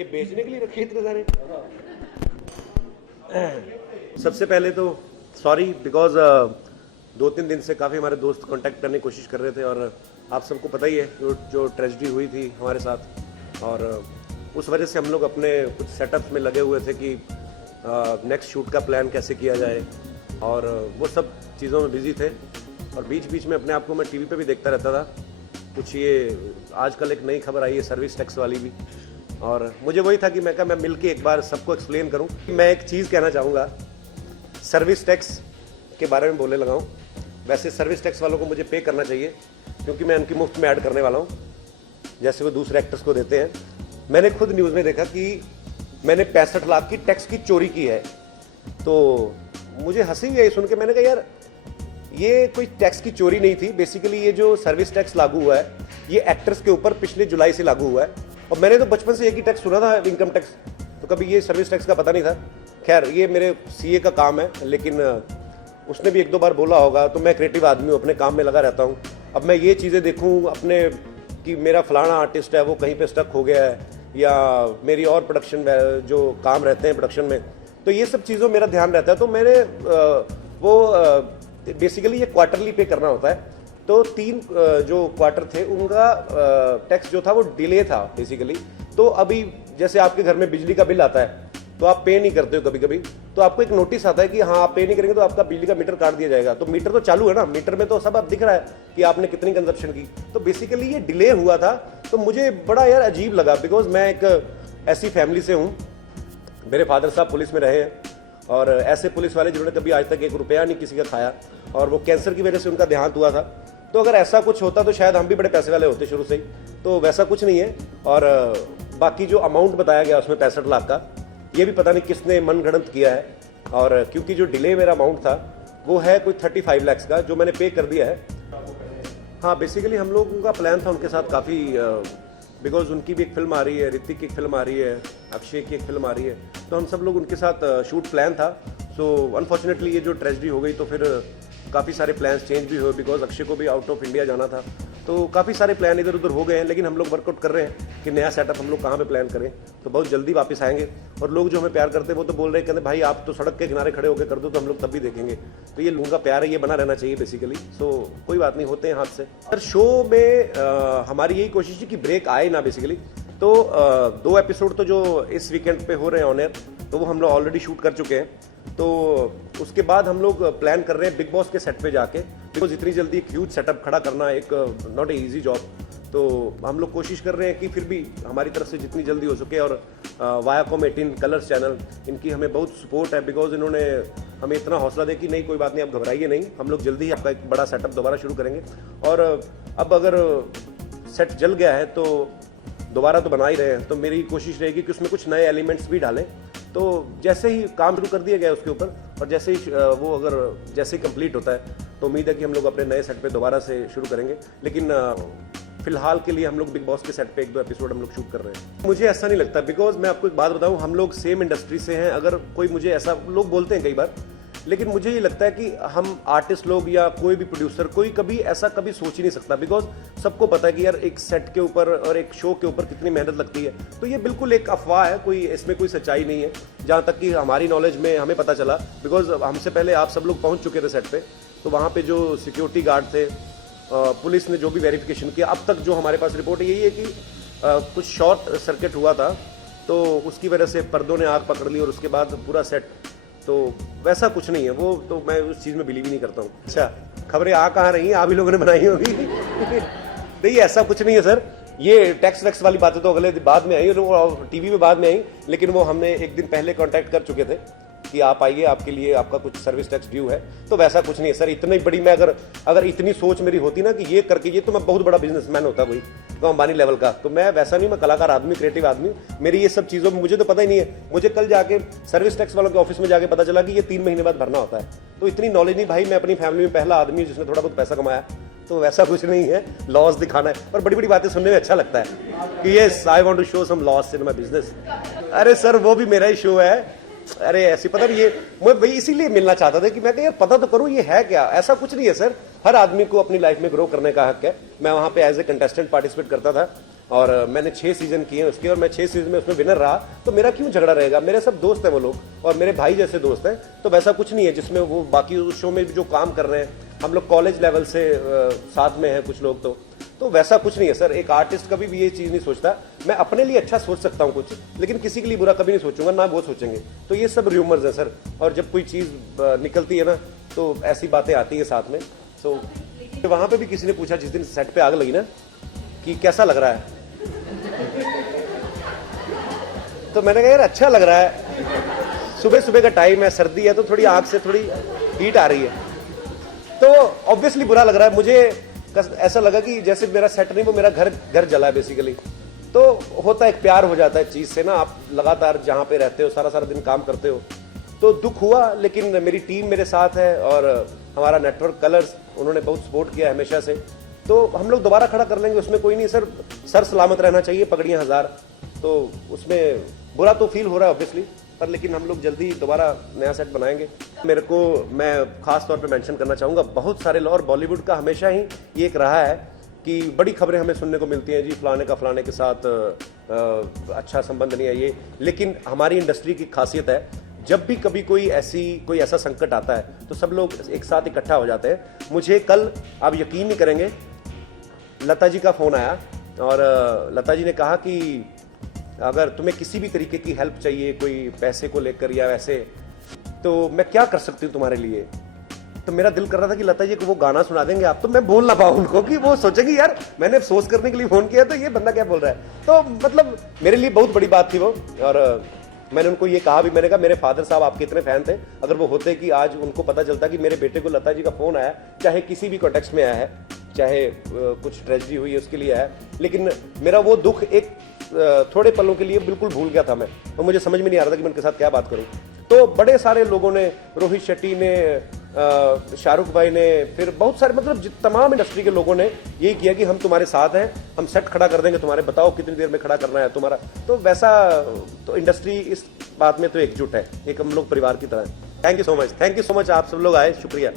ये बेचने के लिए रखे इतने सारे। सबसे पहले तो सॉरी बिकॉज 2-3 दिन से काफ़ी हमारे दोस्त कांटेक्ट करने की कोशिश कर रहे थे और आप सबको पता ही है जो ट्रेजेडी हुई थी हमारे साथ, और उस वजह से हम लोग अपने कुछ सेटअप्स में लगे हुए थे कि नेक्स्ट शूट का प्लान कैसे किया जाए, और वो सब चीज़ों में बिजी थे। और बीच बीच में अपने आप को मैं टीवी पे भी देखता रहता था। कुछ ये आजकल एक नई खबर आई है सर्विस टैक्स वाली भी, और मुझे वही था कि मैं मिल के एक बार सबको एक्सप्लेन करूं। मैं एक चीज़ कहना चाहूँगा, सर्विस टैक्स के बारे में बोलने लगा हूँ। वैसे सर्विस टैक्स वालों को मुझे पे करना चाहिए क्योंकि मैं उनकी मुफ्त में ऐड करने वाला हूँ, जैसे वो दूसरे एक्टर्स को देते हैं। मैंने खुद न्यूज़ में देखा कि मैंने 65 लाख की टैक्स की चोरी की है, तो मुझे हंसी भी आई सुन के। मैंने कहा यार ये कोई टैक्स की चोरी नहीं थी, बेसिकली ये जो सर्विस टैक्स लागू हुआ है ये एक्टर्स के ऊपर पिछले जुलाई से लागू हुआ है, और मैंने तो बचपन से एक ही टैक्स सुना था, इनकम टैक्स, तो कभी ये सर्विस टैक्स का पता नहीं था। खैर ये मेरे सीए का काम है, लेकिन उसने भी 1-2 बार बोला होगा, तो मैं क्रिएटिव आदमी हूँ, अपने काम में लगा रहता हूँ। अब मैं ये चीज़ें देखूँ अपने कि मेरा फलाना आर्टिस्ट है वो कहीं पे स्टक हो गया है, या मेरी और प्रोडक्शन जो काम रहते हैं प्रोडक्शन में, तो ये सब चीज़ों मेरा ध्यान रहता है। तो मैंने बेसिकली ये क्वार्टरली पे करना होता है, तो 3 जो क्वार्टर थे उनका टैक्स जो था वो डिले था बेसिकली। तो अभी जैसे आपके घर में बिजली का बिल आता है तो आप पे नहीं करते हो कभी कभी, तो आपको एक नोटिस आता है कि हाँ आप पे नहीं करेंगे तो आपका बिजली का मीटर काट दिया जाएगा। तो मीटर तो चालू है ना, मीटर में तो सब अब दिख रहा है कि आपने कितनी कंजप्शन की। तो बेसिकली ये डिले हुआ था, तो मुझे बड़ा यार अजीब लगा, बिकॉज मैं एक ऐसी फैमिली से हूँ, मेरे फादर साहब पुलिस में रहे हैं, और ऐसे पुलिस वाले जिन्होंने कभी आज तक 1 रुपया नहीं किसी का खाया, और वो कैंसर की वजह से उनका देहांत हुआ था। तो अगर ऐसा कुछ होता तो शायद हम भी बड़े पैसे वाले होते शुरू से ही, तो वैसा कुछ नहीं है। और बाकी जो अमाउंट बताया गया उसमें 65 लाख का, ये भी पता नहीं किसने मनगढ़ंत किया है, और क्योंकि जो डिले मेरा अमाउंट था वो है कोई 35 लाख का, जो मैंने पे कर दिया है। हाँ बेसिकली हम लोगों का प्लान था उनके साथ काफ़ी, बिकॉज उनकी भी एक फिल्म आ रही है, ऋतिक की एक फिल्म आ रही है, अक्षय की एक फिल्म आ रही है, तो हम सब लोग उनके साथ शूट प्लान था। सो अनफॉर्चुनेटली ये जो ट्रेजेडी हो गई तो फिर काफ़ी सारे प्लान्स चेंज भी हुए, बिकॉज अक्षय को भी आउट ऑफ इंडिया जाना था, तो काफ़ी सारे प्लान इधर उधर हो गए हैं। लेकिन हम लोग वर्कआउट कर रहे हैं कि नया सेटअप हम लोग कहाँ पे प्लान करें, तो बहुत जल्दी वापस आएंगे। और लोग जो हमें प्यार करते हैं वो तो बोल रहे हैं, कहते भाई आप तो सड़क के किनारे खड़े होकर कर दो तो हम लोग तब भी देखेंगे। तो ये लोगों का प्यार है, ये बना रहना चाहिए बेसिकली। सो कोई बात नहीं, होते हैं हाथ से। सर शो में हमारी यही कोशिश है कि ब्रेक आए ना बेसिकली। तो 2 एपिसोड तो जो इस वीकेंड पे हो रहे हैं ऑन एयर, तो वो हम लोग ऑलरेडी शूट कर चुके हैं। तो उसके बाद हम लोग प्लान कर रहे हैं बिग बॉस के सेट पे जाके, बिकॉज इतनी जल्दी एक ह्यूज सेटअप खड़ा करना एक नॉट ए इजी जॉब। तो हम लोग कोशिश कर रहे हैं कि फिर भी हमारी तरफ से जितनी जल्दी हो सके। और वायाकॉम 18 कलर्स चैनल, इनकी हमें बहुत सपोर्ट है, बिकॉज इन्होंने हमें इतना हौसला दे कि नहीं कोई बात नहीं, आप घबराइए नहीं, हम लोग जल्दी ही आपका एक बड़ा सेटअप दोबारा शुरू करेंगे। और अब अगर सेट जल गया है तो दोबारा तो बना ही रहे हैं, तो मेरी कोशिश रहेगी कि उसमें कुछ नए एलिमेंट्स भी डालें। तो जैसे ही काम शुरू कर दिया गया उसके ऊपर, और जैसे ही वो अगर जैसे ही कंप्लीट होता है तो उम्मीद है कि हम लोग अपने नए सेट पे दोबारा से शुरू करेंगे। लेकिन फिलहाल के लिए हम लोग बिग बॉस के सेट पे 1-2 एपिसोड हम लोग शूट कर रहे हैं। मुझे ऐसा नहीं लगता, बिकॉज मैं आपको एक बात बताऊं, हम लोग सेम इंडस्ट्री से हैं। अगर कोई मुझे ऐसा, लोग बोलते हैं कई बार, लेकिन मुझे ये लगता है कि हम आर्टिस्ट लोग या कोई भी प्रोड्यूसर कोई कभी ऐसा कभी सोच ही नहीं सकता, बिकॉज सबको पता है कि यार एक सेट के ऊपर और एक शो के ऊपर कितनी मेहनत लगती है। तो ये बिल्कुल एक अफवाह है, कोई इसमें कोई सच्चाई नहीं है, जहाँ तक कि हमारी नॉलेज में हमें पता चला। बिकॉज हमसे पहले आप सब लोग पहुँच चुके थे सेट पे, तो वहाँ पे जो सिक्योरिटी गार्ड थे, पुलिस ने जो भी वेरिफिकेशन किया, अब तक जो हमारे पास रिपोर्ट यही है कि कुछ शॉर्ट सर्किट हुआ था, तो उसकी वजह से पर्दों ने आग पकड़ ली और उसके बाद पूरा सेट, तो वैसा कुछ नहीं है। वो तो मैं उस चीज़ में बिलीव ही नहीं करता हूँ। अच्छा, खबरें आ कहाँ रही हैं, आप ही लोगों ने बनाई होगी। नहीं ऐसा कुछ नहीं है सर, ये टैक्स वैक्स वाली बातें तो अगले बाद में आई और टीवी में बाद में आई, लेकिन वो हमने एक दिन पहले कांटेक्ट कर चुके थे कि आप आइए, आपके लिए आपका कुछ सर्विस टैक्स ड्यू है। तो वैसा कुछ नहीं है सर, इतनी बड़ी मैं अगर इतनी सोच मेरी होती ना कि ये करके ये, तो मैं बहुत बड़ा बिजनेसमैन होता कोई, तो अंबानी लेवल का। तो मैं वैसा नहीं, मैं कलाकार आदमी, क्रिएटिव आदमी, मेरी ये सब चीज़ों में मुझे तो पता ही नहीं है। मुझे कल जाके सर्विस टैक्स वालों के ऑफिस में जाके पता चला कि ये 3 महीने बाद भरना होता है। तो इतनी नॉलेज नहीं भाई, मैं अपनी फैमिली में पहला आदमी हूँ जिसने थोड़ा बहुत पैसा कमाया। तो वैसा कुछ नहीं है, लॉस दिखाना है, और बड़ी बड़ी बातें सुनने में अच्छा लगता है कि yes I want to show some loss in my business. अरे सर वो भी मेरा ही शो है। अरे ऐसी पता नहीं, ये मैं वही इसीलिए मिलना चाहता था कि मैं यार पता तो करूं ये है क्या। ऐसा कुछ नहीं है सर, हर आदमी को अपनी लाइफ में ग्रो करने का हक है। मैं वहां पे एज ए कंटेस्टेंट पार्टिसिपेट करता था, और मैंने 6 सीजन किए हैं उसके, और मैं 6 सीजन में उसमें विनर रहा, तो मेरा क्यों झगड़ा रहेगा? मेरे सब दोस्त हैं वो लोग, और मेरे भाई जैसे दोस्त हैं। तो वैसा कुछ नहीं है जिसमें वो बाकी उस शो में जो काम कर रहे हैं, हम लोग कॉलेज लेवल से साथ में हैं कुछ लोग, तो वैसा कुछ नहीं है सर। एक आर्टिस्ट कभी भी ये चीज़ नहीं सोचता। मैं अपने लिए अच्छा सोच सकता हूँ कुछ, लेकिन किसी के लिए बुरा कभी नहीं सोचूंगा, ना वो सोचेंगे। तो ये सब र्यूमर्स है सर, और जब कोई चीज़ निकलती है ना तो ऐसी बातें आती है साथ में। सो वहाँ पे भी किसी ने पूछा जिस दिन सेट पे आग लगी ना कि कैसा लग रहा है, तो मैंने कहा यार अच्छा लग रहा है, सुबह सुबह का टाइम है, सर्दी है, तो थोड़ी आग से थोड़ी हीट आ रही है, तो ऑब्वियसली बुरा लग रहा है। मुझे ऐसा लगा कि जैसे मेरा सेट नहीं, वो मेरा घर जला है बेसिकली। तो होता है, एक प्यार हो जाता है चीज से ना, आप लगातार जहां पे रहते हो, सारा दिन काम करते हो, तो दुख हुआ। लेकिन मेरी टीम मेरे साथ है, और हमारा नेटवर्क कलर्स, उन्होंने बहुत सपोर्ट किया हमेशा से, तो हम लोग दोबारा खड़ा कर लेंगे, उसमें कोई नहीं सर। सर सलामत रहना चाहिए, पगड़ियां 1000, तो उसमें बुरा तो फील हो रहा है ऑब्वियसली, पर लेकिन हम लोग जल्दी दोबारा नया सेट बनाएंगे। मेरे को, मैं खास तौर पे मेंशन करना चाहूँगा, बहुत सारे लोग, और बॉलीवुड का हमेशा ही ये एक रहा है कि बड़ी खबरें हमें सुनने को मिलती हैं, जी फलाने का फलाने के साथ अच्छा संबंध नहीं है ये। लेकिन हमारी इंडस्ट्री की खासियत है, जब भी कभी कोई ऐसा संकट आता है तो सब लोग एक साथ इकट्ठा हो जाते हैं। मुझे कल, आप यकीन नहीं करेंगे, लता जी का फ़ोन आया, और लता जी ने कहा कि अगर तुम्हें किसी भी तरीके की हेल्प चाहिए, कोई पैसे को लेकर या वैसे, तो मैं क्या कर सकती हूँ तुम्हारे लिए। तो मेरा दिल कर रहा था कि लता जी को वो गाना सुना देंगे आप, तो मैं बोल ना पाऊँ उनको, कि वो सोचेंगे यार मैंने अफसोस करने के लिए फ़ोन किया, तो ये बंदा क्या बोल रहा है। तो मतलब मेरे लिए बहुत बड़ी बात थी वो, और मैंने उनको ये कहा भी, मैंने कहा मेरे फादर साहब आपके इतने फ़ैन थे, अगर वो होते कि आज उनको पता चलता कि मेरे बेटे को लता जी का फ़ोन आया, चाहे किसी भी कॉन्टेक्स्ट में आया है, चाहे कुछ ट्रेजेडी हुई है उसके लिए आया, लेकिन मेरा वो दुख एक थोड़े पलों के लिए बिल्कुल भूल गया था मैं, और मुझे समझ में नहीं आ रहा था कि मैं उनके साथ क्या बात करूं। तो बड़े सारे लोगों ने, रोहित शेट्टी ने, शाहरुख भाई ने, फिर बहुत सारे, मतलब तमाम इंडस्ट्री के लोगों ने यही किया कि हम तुम्हारे साथ हैं, हम सेट खड़ा कर देंगे तुम्हारे, बताओ कितनी देर में खड़ा करना है तुम्हारा। तो वैसा, तो इंडस्ट्री इस बात में तो एकजुट है, एक हम लोग परिवार की तरह। थैंक यू सो मच, आप सब लोग आए, शुक्रिया।